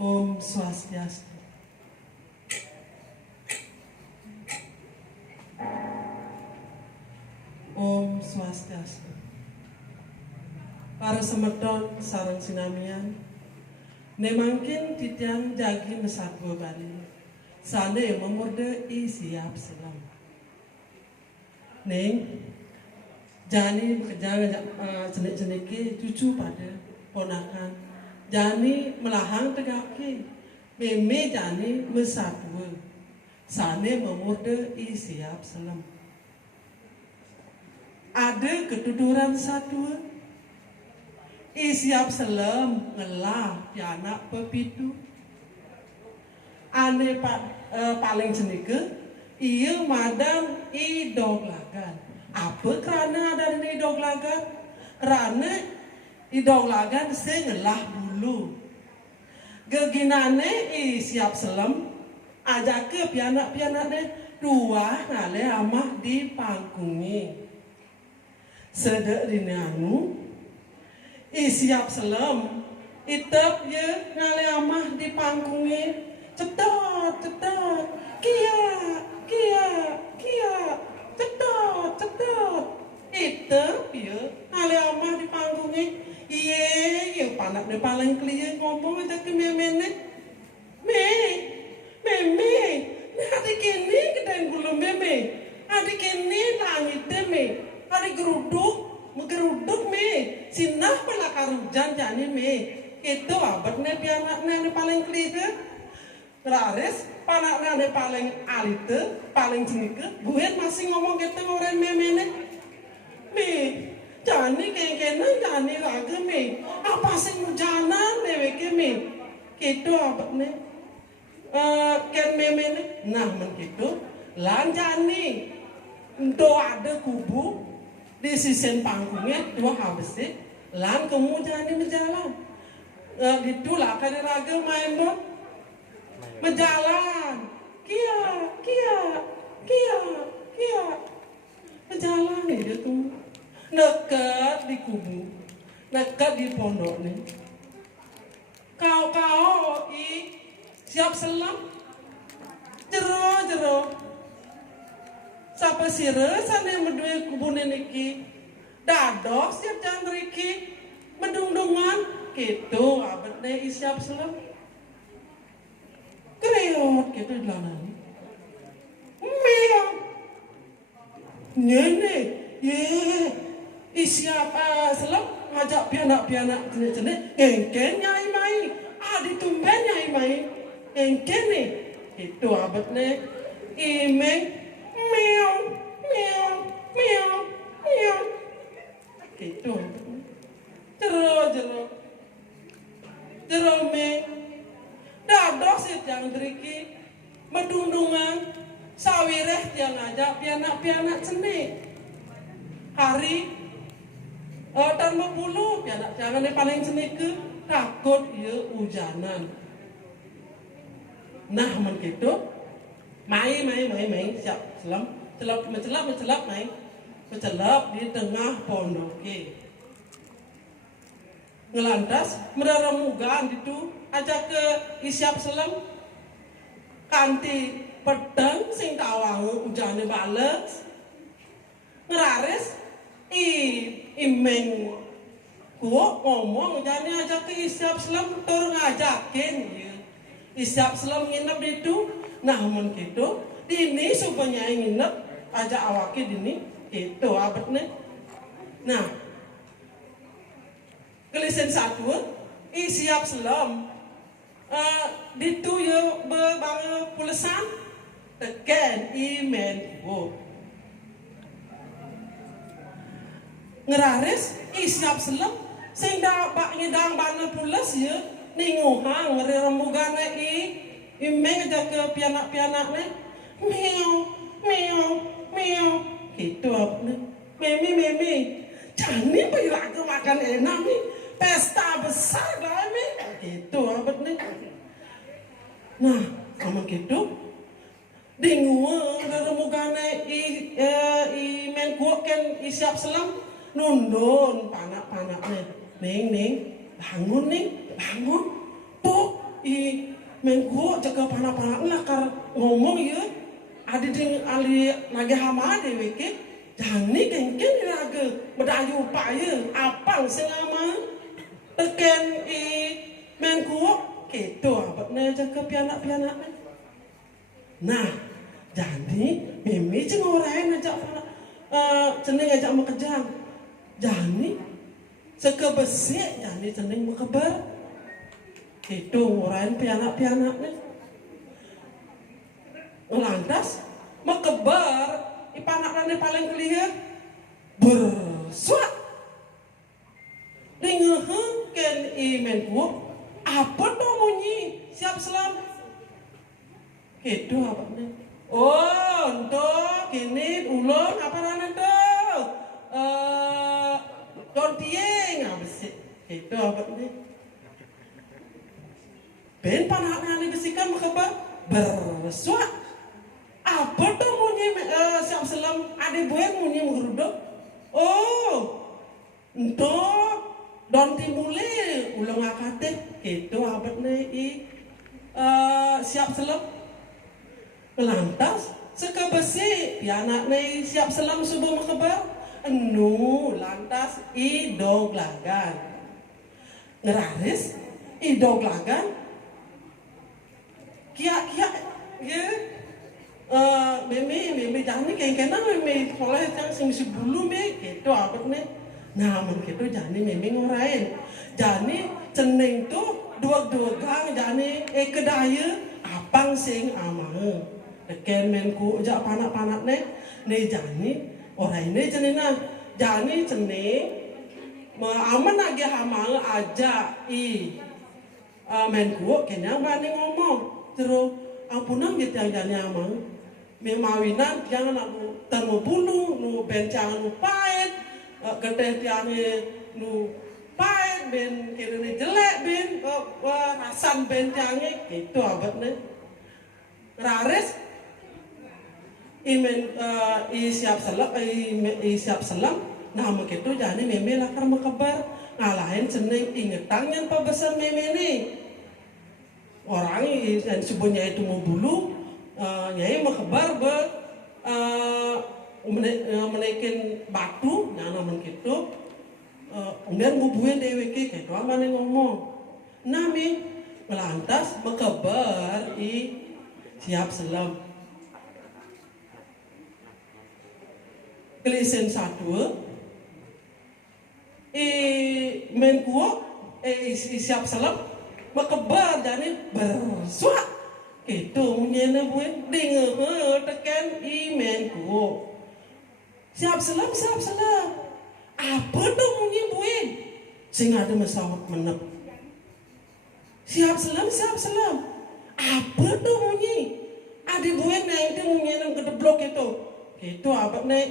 Om Swastiastu. Om Swastiastu. Para semedon sareng sinamian, nemangkin titian jagi mesakbo Bali, sane memurde i siap selam. Neng, jani kerja jenik-jeniki cucu pada ponakan, jani melahang tegaki, meme jani mesakbo, sane memurde i siap selam. Ada ketuduran satu, siap selam ngelah pianak pepitu. Ane paling jenika, iya madam idoglagan. Apa kerana ada ini idoglagan? Kerana idoglagan saya ngelah bulu. Geginane siap selam, ajak ke pianak-pianaknya dua ngale amah di pangkungi. Sedek dini anu, siap selam, itap ye ngale amah di pangkungi, cedot, kia, cedot, itap ye ngale amah di pangkungi, ye panak de paling keliye ngomong aja ke memene, meme, adik ini kita gulung meme, adik ini langit me. Hari geruduk me, sinah pala karujan jani me, itu abadnya pianaknya yang paling kelihatan, laris panaknya yang paling alite, paling jenika, gue masih ngomong kita orang me, jani kengkenan jani raga me, apa sih mujanan deweke me, itu abadnya, ken me, nah mengitu, lanjani, do ada kubu. Di sisi panggungnya dua habis lan kemudian ini berjalan ditulah kali raga main berjalan kia berjalan dia tuh dekat di kubu dekat di pondok nih kau siap selam jero Sapa sire sana medue kubune niki dados siap jangan riki mendung-dungan gitu abadnya siap selam kreot gitu jalanan meong nene ye siap selam ngajak pianak-pianak jenis-jenis engken nyai mai ditumben nyai mai engken nih itu abadnya imeng meong gitu jero me dados yang driki medundungan sawireh yang ngajak pianak-pianak seni hari tanpa bulu pianak jangan paling seni ke takut ya hujanan nah mengitu mai siap selam mencelap mai mencelap di tengah pondok ngelantas meramugan itu ajak ke siap selam kanti pedang sing tawang ujane bales ngeraris imeng gua ngomong jane ajak ke siap selam tur ngajakin siap selam nginep itu nah mun gitu dini supaya nginep aja awake dini itu abadnya nah kelisen satu siap selam ditu yo bebang pulesan teken imen ngeraris siap selam sing bak ngidang banget pules ya ninguhang ngerembugane imeng aja ke pianak-pianaknya meong gitu apa meme jani perilaku makan enak nih pesta besar lah gitu apa nih nah sama gitu dinguang ngerembugane imeng kuoken siap selam nundun panak-panaknya Neng bangun nih bangun tuh i mengko jaga pana-pana lakar ngomong ya ada ding ali lagi hama dewe ke jani kengken raga bedayu upaya apang sengama teken i mengko keto abadnya jaga pianak-pianak nah jadi mimi ceng orang ngajak ceneng ngajak makejang jani sekebesik jani ceneng makebar itu orang pianak-pianaknya lantas makebar ipanaknya paling kelihatan bersuat dengeheun imen ku apa tuh munyi siap selam itu apa nih oh untuk kini ulun apa rana tuh dontieng apa sih itu apa nih ben panaknya besikan makabar bersuat apa tuh munyi siap selam ada buat munyi menggeruduk oh untuk donti mulai ulang akate itu apa nih siap selam lantas sekebesi ya anak nih siap selam subuh makabar lantas idog lagan ngeraris idog lagan kia ya meme jani kena meme oleh yang sing bulu me gitu apa nih nah mun gitu jani meme ngorain jani ceneng tuh dua gang jani kedaya apang sing amang teken menku jak panak-panak nih jani orang ini cenena jani ceneng aman lagi hamal aja menku kenyang bani ngomong terus ampunan gitu yang jani amang memawinan jangan aku temu bulu nu bencang nu pahit gede tiangnya nu pahit ben kira jelek ben rasan bencangnya gitu abadnya raris imen siap selam nah begitu jadi meme lakar makabar ngalahin seneng ingetangnya pabesar meme nih orang yang sebenarnya itu mau bulu nyai makabar menaikin batu nyana begitu kemudian ngubuhin dewe ke gitu amane ngomong nami melantas makabar siap selam kelisen satu menkuo siap selam makabar jani bersuat itu nyene buat dengar tekan menkuo siap selam apa tuh munyi buin sing ada mesawat menep siap selam apa tuh munyi ada buin nah itu munyi yang kedeblok itu apa nih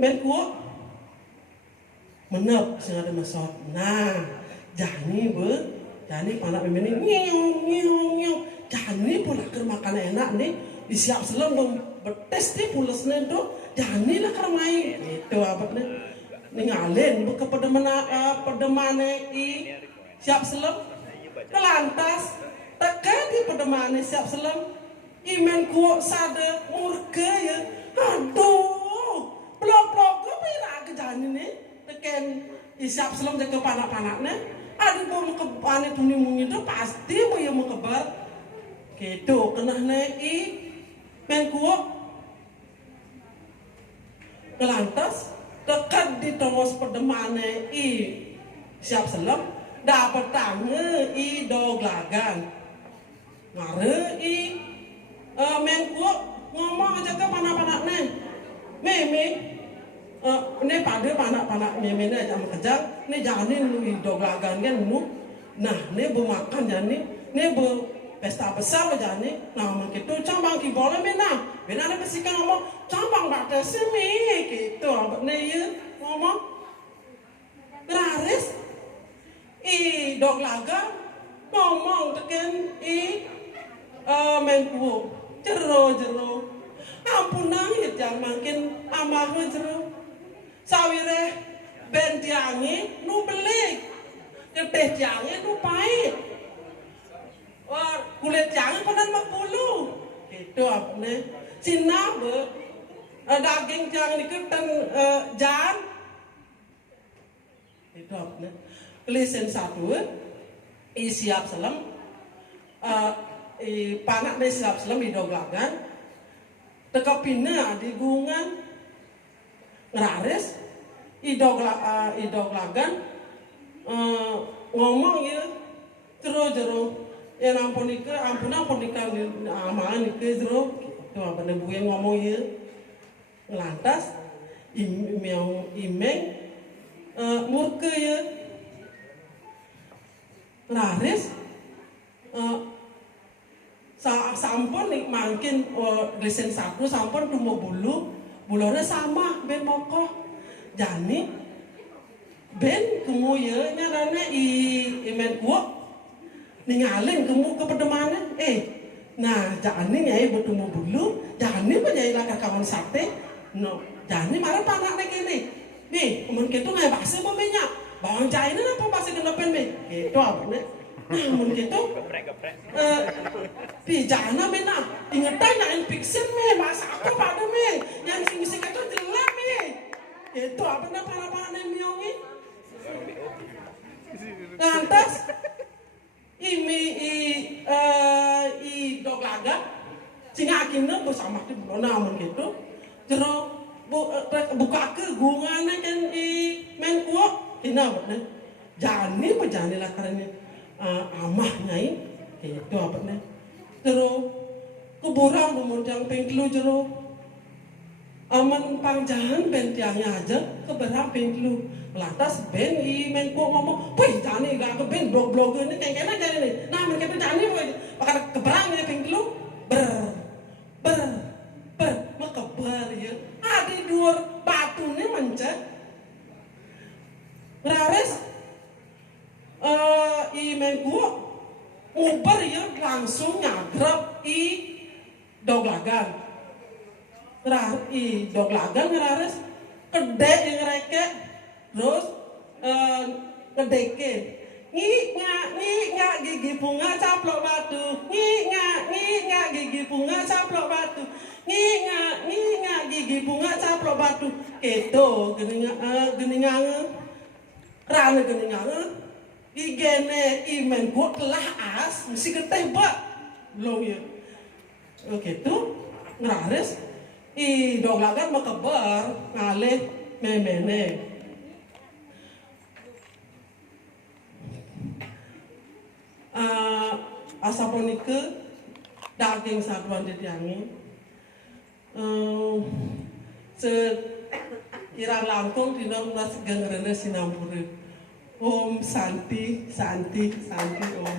menkuo menep sing ada mesawat nah jani panak memeni nyeong jani pula ker makan enak nih disiap selam dong betes nih pulas nih tuh jani lah ker main itu apa nih ngalen buka pedemane siap selam kelantas tekan di pedemane siap selam imen kuok sade murke ya aduh blok gue pira ke jani nih tekan siap selam jaga panak-panaknya aduh mau kepane punya mungkin itu pasti mau kebar gitu kena naik menkuok kelantas tekan di tongos pedemane siap selam dapat tangan doglagan ngare menkuok ngomong aja ke panak-panaknya meme ini pada panak-panak meme aja kejang ini janin lu doglagan kan lu nah ini bermakan jani ini pesta besar jani nah begitu cambang ki boleh mena ada besikan ngomong cambang batas semi gitu abadnya ya ngomong raris doglagan ngomong teken menku jero ampun nangis jangan makin amahnya jero sawire bentiangi nu belik getih jange nu pahit. Kulit jange padan mapulu. Gitu apne. Cina daging jang niketan jan. Itu apne. Kelisen satu siap salam. Panak deh siap salam idoglagan. Tekapina di gungan ngerares idoglagan ngomong ya terus ya ampun nikah amalan nikah terus cuma pada buaya ngomong ya lantas imeng murke ya ngerares sampun nih makin lesen satu sampun cuma bulurnya sama ben mokoh jani ben kemuya nyarana imen kuok ningalin kemu ke pedemana nah jani nyai bertemu bulu jani nyai lakar kawan sate no jani marah panak nih kini nih kemudian gitu ngai bahasa memenya bawang jai ini apa bahasa kenapen me gitu apa nih namun gitu pijana mena ingetan yang fiksin me masa aku pada me yang sing-sing itu jelas me itu apa na para nemiongi lantas i doglaga sing akhirnya bersama di bulan namun gitu jero buka ke gungane kan i men kuok ina apa jani pejani lah karena amah nyai itu apa nih jero kuburang memundang pengkelu jero aman pangjahan ben tiangnya aja keberang pengkelu lantas ben i menko ngomong wih jani gak ke ben blog ini kengkena jadi nih nah mereka jani pakai keberang ya pengkelu ber mekebar ya ada dua batu nih mencet berares menku uber ya langsung nyagrap i doglagan doglagan ngerares kedek yang ngereke terus ngedeke ngik gigi bunga caplok batu ngik gigi bunga caplok batu ngik gigi bunga caplok batu itu geningang rana geningang igene imen gua telah as mesti keteh bak belum ya gitu ngerares i doglagan makebar ngalih memene asaponike daging satuan ditiangi kira langkung dina ulas gengrene sinampure Om Santi Om